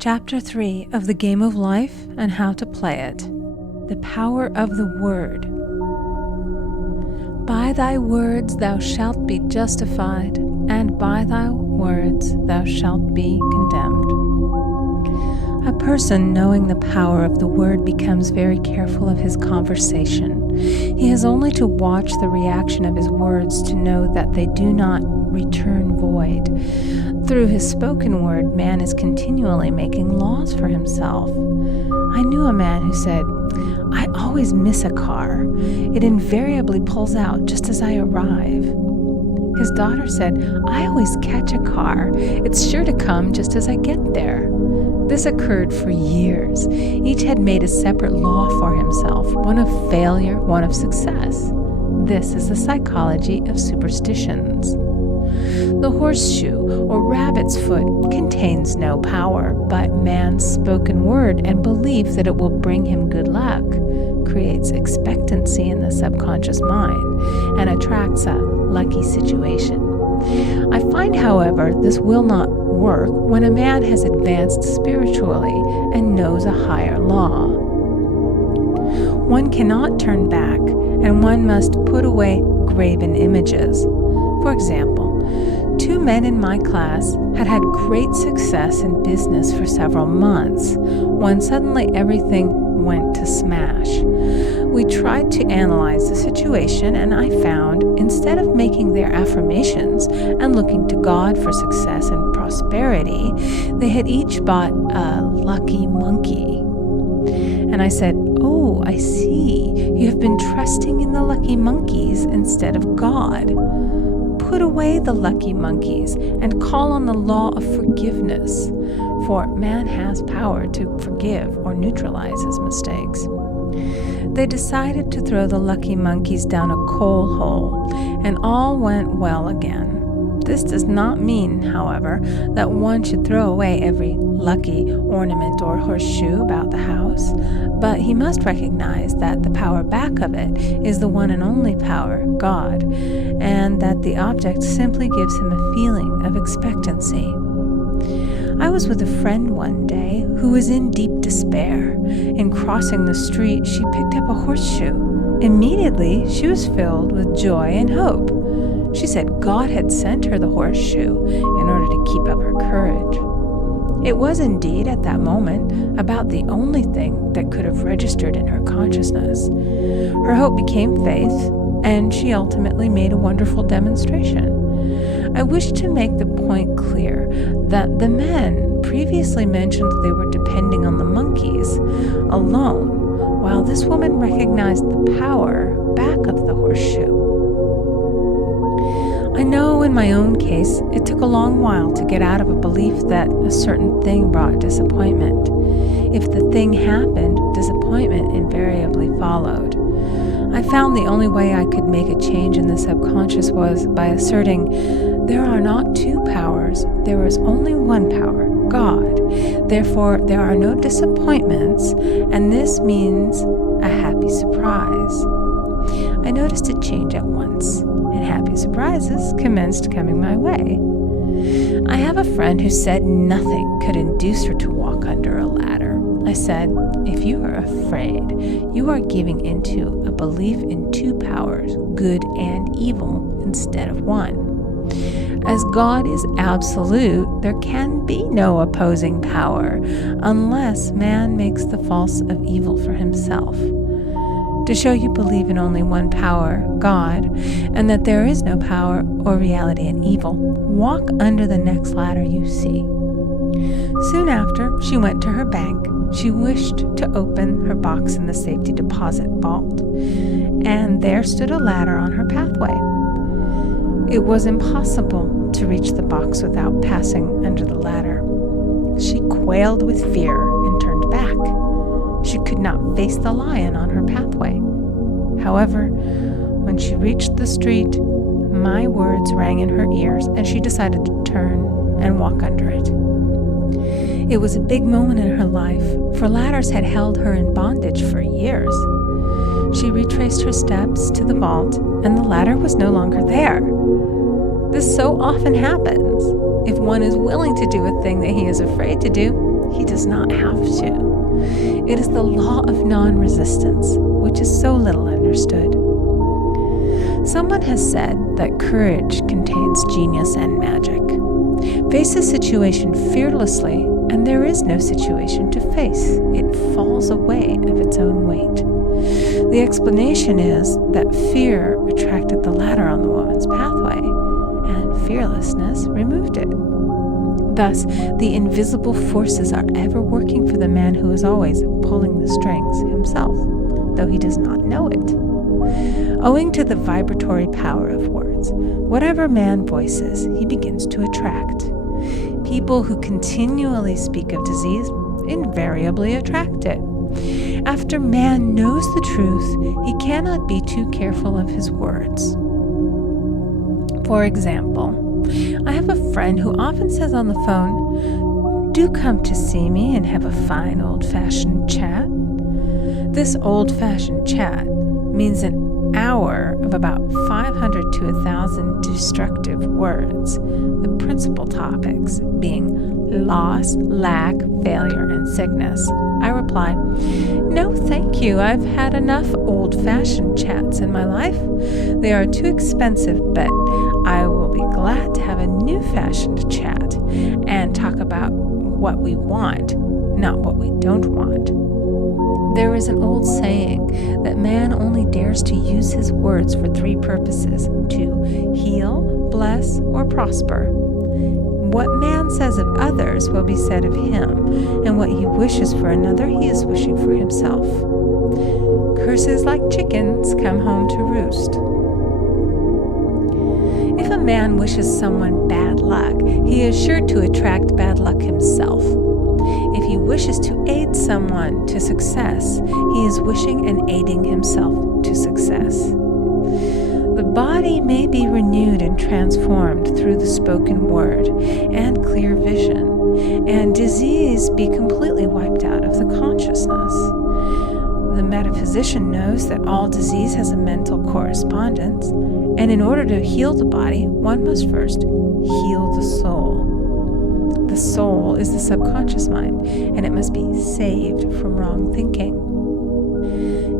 Chapter 3 of the Game of Life and How to Play It. The Power of the Word. By thy words thou shalt be justified, and by thy words thou shalt be condemned. A person knowing the power of the word becomes very careful of his conversation. He has only to watch the reaction of his words to know that they do not return void. Through his spoken word, man is continually making laws for himself. I knew a man who said, "I always miss a car. It invariably pulls out just as I arrive." His daughter said, "I always catch a car. It's sure to come just as I get there." This occurred for years. Each had made a separate law for himself, one of failure, one of success. This is the psychology of superstitions. The horseshoe or rabbit's foot contains no power, but man's spoken word and belief that it will bring him good luck creates expectancy in the subconscious mind and attracts a lucky situation. I find, however, this will not work when a man has advanced spiritually and knows a higher law. One cannot turn back, and one must put away graven images. For example, two men in my class had had great success in business for several months, when suddenly everything went to smash. We tried to analyze the situation, and I found, instead of making their affirmations and looking to God for success and prosperity, they had each bought a lucky monkey. And I said, "Oh, I see. You have been trusting in the lucky monkeys instead of God. Put away the lucky monkeys and call on the law of forgiveness, for man has power to forgive or neutralize his mistakes." They decided to throw the lucky monkeys down a coal hole, and all went well again. This does not mean, however, that one should throw away every lucky ornament or horseshoe about the house, but he must recognize that the power back of it is the one and only power, God, and that the object simply gives him a feeling of expectancy. I was with a friend one day who was in deep despair. In crossing the street, she picked up a horseshoe. Immediately, she was filled with joy and hope. She said God had sent her the horseshoe in order to keep up her courage. It was indeed, at that moment, about the only thing that could have registered in her consciousness. Her hope became faith, and she ultimately made a wonderful demonstration. I wish to make the point clear that the men previously mentioned they were depending on the monkeys alone, while this woman recognized the power back of the horseshoe. I know in my own case, it took a long while to get out of a belief that a certain thing brought disappointment. If the thing happened, disappointment invariably followed. I found the only way I could make a change in the subconscious was by asserting, there are not two powers, there is only one power, God. Therefore, there are no disappointments, and this means a happy surprise. I noticed a change at once, and happy surprises commenced coming my way. I have a friend who said nothing could induce her to walk under a ladder. I said, "If you are afraid, you are giving into a belief in two powers, good and evil, instead of one. As God is absolute, there can be no opposing power unless man makes the false of evil for himself. To show you believe in only one power, God, and that there is no power or reality in evil, walk under the next ladder you see." Soon after, she went to her bank. She wished to open her box in the safety deposit vault, and there stood a ladder on her pathway. It was impossible to reach the box without passing under the ladder. She quailed with fear and turned back. She could not face the lion on her pathway. However, when she reached the street, my words rang in her ears, and she decided to turn and walk under it. It was a big moment in her life, for ladders had held her in bondage for years. She retraced her steps to the vault, and the ladder was no longer there. This so often happens. If one is willing to do a thing that he is afraid to do, he does not have to. It is the law of non-resistance, which is so little understood. Someone has said that courage contains genius and magic. Face a situation fearlessly, and there is no situation to face. It falls away of its own weight. The explanation is that fear attracted the ladder on the woman's pathway, and fearlessness removed it. Thus, the invisible forces are ever working for the man who is always pulling the strings himself, though he does not know it. Owing to the vibratory power of words, whatever man voices, he begins to attract. People who continually speak of disease invariably attract it. After man knows the truth, he cannot be too careful of his words. For example, I have a friend who often says on the phone, "Do come to see me and have a fine old-fashioned chat." This old-fashioned chat means an hour of about 500 to 1,000 destructive words, the principal topics being loss, lack, failure, and sickness. I reply, "No, thank you. I've had enough old-fashioned chats in my life. They are too expensive, but I will be glad to have a new-fashioned chat and talk about what we want, not what we don't want." There is an old saying that man only dares to use his words for three purposes: to heal, bless, or prosper. What man says of others will be said of him, and what he wishes for another, he is wishing for himself. Curses like chickens come home to roost. If a man wishes someone bad luck, he is sure to attract bad luck himself. If he wishes to aid someone to success, he is wishing and aiding himself to success. The body may be renewed and transformed through the spoken word and clear vision, and disease be completely wiped out of the consciousness. The metaphysician knows that all disease has a mental correspondence, and in order to heal the body, one must first heal the soul. The soul is the subconscious mind, and it must be saved from wrong thinking.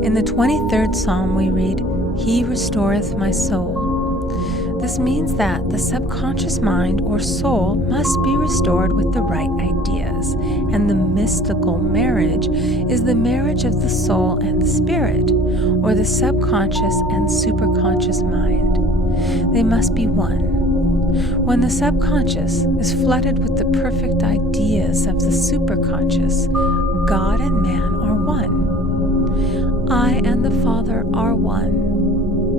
In the 23rd Psalm we read, "He restoreth my soul." This means that the subconscious mind or soul must be restored with the right ideas, and the mystical marriage is the marriage of the soul and the spirit, or the subconscious and superconscious mind. They must be one. When the subconscious is flooded with the perfect ideas of the superconscious, God and man are one. I and the Father are one.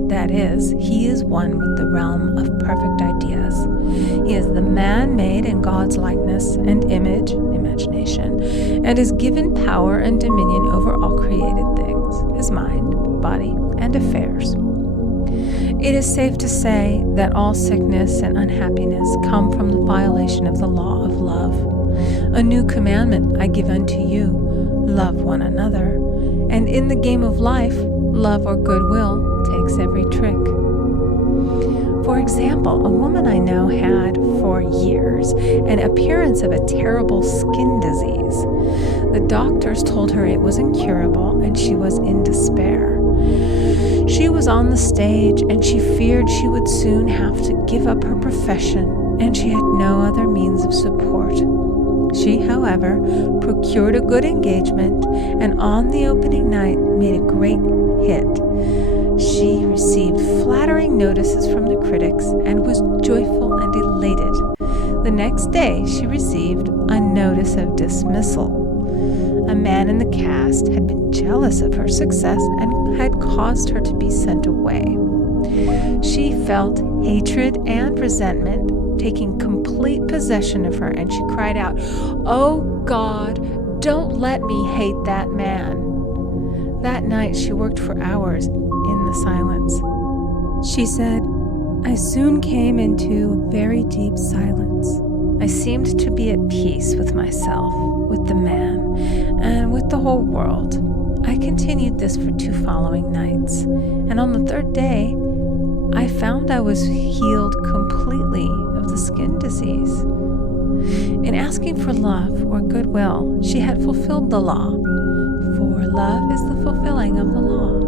That is, he is one with the realm of perfect ideas. He is the man made in God's likeness and image, imagination, and is given power and dominion over all created things, his mind, body, and affairs. It is safe to say that all sickness and unhappiness come from the violation of the law of love. A new commandment I give unto you, love one another. And in the game of life, love or goodwill takes every trick. For example, a woman I know had for years an appearance of a terrible skin disease. The doctors told her it was incurable and she was in despair. She was on the stage and she feared she would soon have to give up her profession, and she had no other means of support. She, however, procured a good engagement and on the opening night made a great hit. She received flattering notices from the critics and was joyful and elated. The next day she received a notice of dismissal. A man in the cast had been jealous of her success and had caused her to be sent away. She felt hatred and resentment taking complete possession of her, and she cried out, "Oh God, don't let me hate that man." That night she worked for hours in the silence. She said, "I soon came into very deep silence. I seemed to be at peace with myself, with the man, and with the whole world. I continued this for 2 following nights, and on the 3rd day, I found I was healed completely of the skin disease. In asking for love or goodwill, she had fulfilled the law, for love is the fulfilling of the law,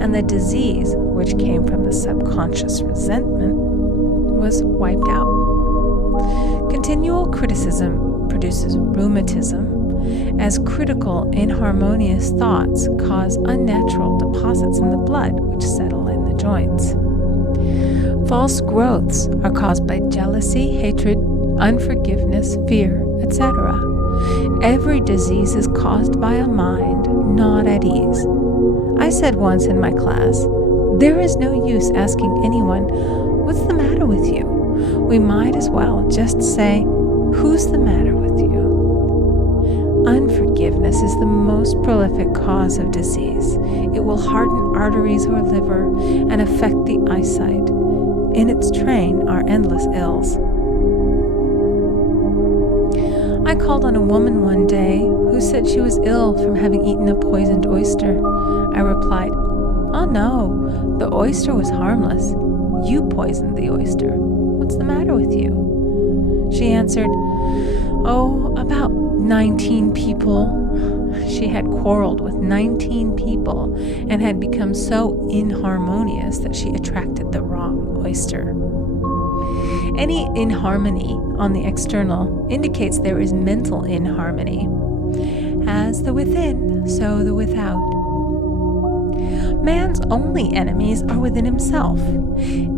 and the disease, which came from the subconscious resentment, was wiped out. Continual criticism produces rheumatism, as critical, inharmonious thoughts cause unnatural deposits in the blood which settle in the joints. False growths are caused by jealousy, hatred, unforgiveness, fear, etc. Every disease is caused by a mind not at ease. I said once in my class, there is no use asking anyone, "What's the matter with you?" We might as well just say, "Who's the matter with you?" Unforgiveness is the most prolific cause of disease. It will harden arteries or liver and affect the eyesight. In its train are endless ills. I called on a woman one day who said she was ill from having eaten a poisoned oyster. I replied, "Oh no, the oyster was harmless. You poisoned the oyster. What's the matter with you?" She answered, "Oh, about 19 people." She had quarreled with 19 people and had become so inharmonious that she attracted the wrong oyster. Any inharmony on the external indicates there is mental inharmony. As the within, so the without. Man's only enemies are within himself,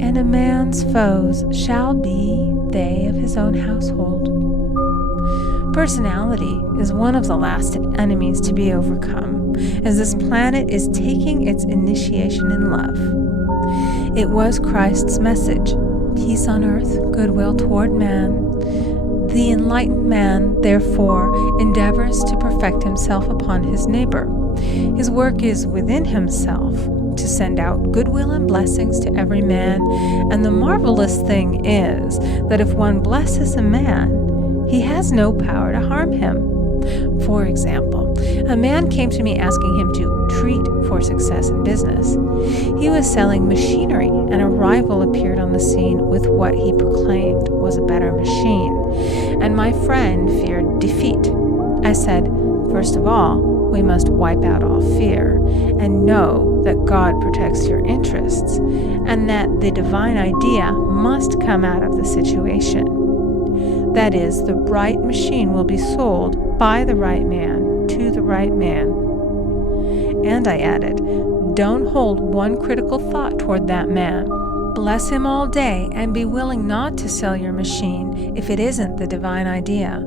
and a man's foes shall be they of his own household. Personality is one of the last enemies to be overcome, as this planet is taking its initiation in love. It was Christ's message, peace on earth, goodwill toward man. The enlightened man, therefore, endeavors to perfect himself upon his neighbor. His work is within himself, to send out goodwill and blessings to every man, and the marvelous thing is that if one blesses a man, he has no power to harm him. For example, a man came to me asking him to treat for success in business. He was selling machinery, and a rival appeared on the scene with what he proclaimed was a better machine, and my friend feared defeat. I said, first of all, we must wipe out all fear and know that God protects your interests and that the divine idea must come out of the situation. That is, the right machine will be sold by the right man to the right man. And I added, don't hold one critical thought toward that man. Bless him all day and be willing not to sell your machine if it isn't the divine idea.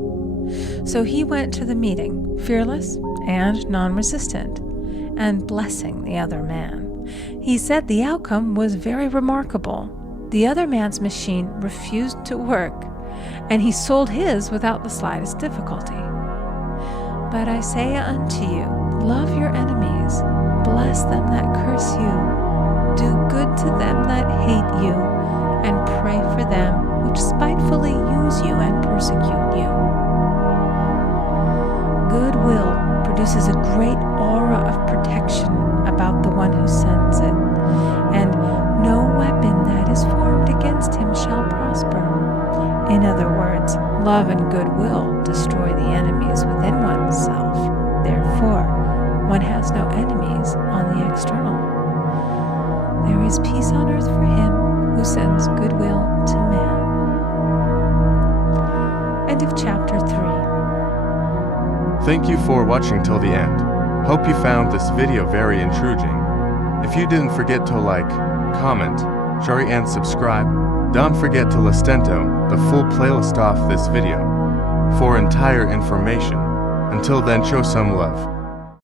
So he went to the meeting, fearless and non-resistant, and blessing the other man. He said the outcome was very remarkable. The other man's machine refused to work, and he sold his without the slightest difficulty. But I say unto you, love your enemies, bless them that curse you, do good to them that hate you, and pray for them which spitefully use you and persecute you. Goodwill produces a great aura of protection about the one who sends it, and no weapon that is formed against him shall prosper. In other words, love and goodwill destroy the enemies within oneself. Therefore, one has no enemies on the external. There is peace on earth for him who sends goodwill to man. End of chapter 3. Thank you for watching till the end. Hope you found this video very intriguing. If you didn't forget to like, comment, share and subscribe. Don't forget to listen to the full playlist of this video for entire information. Until then, show some love.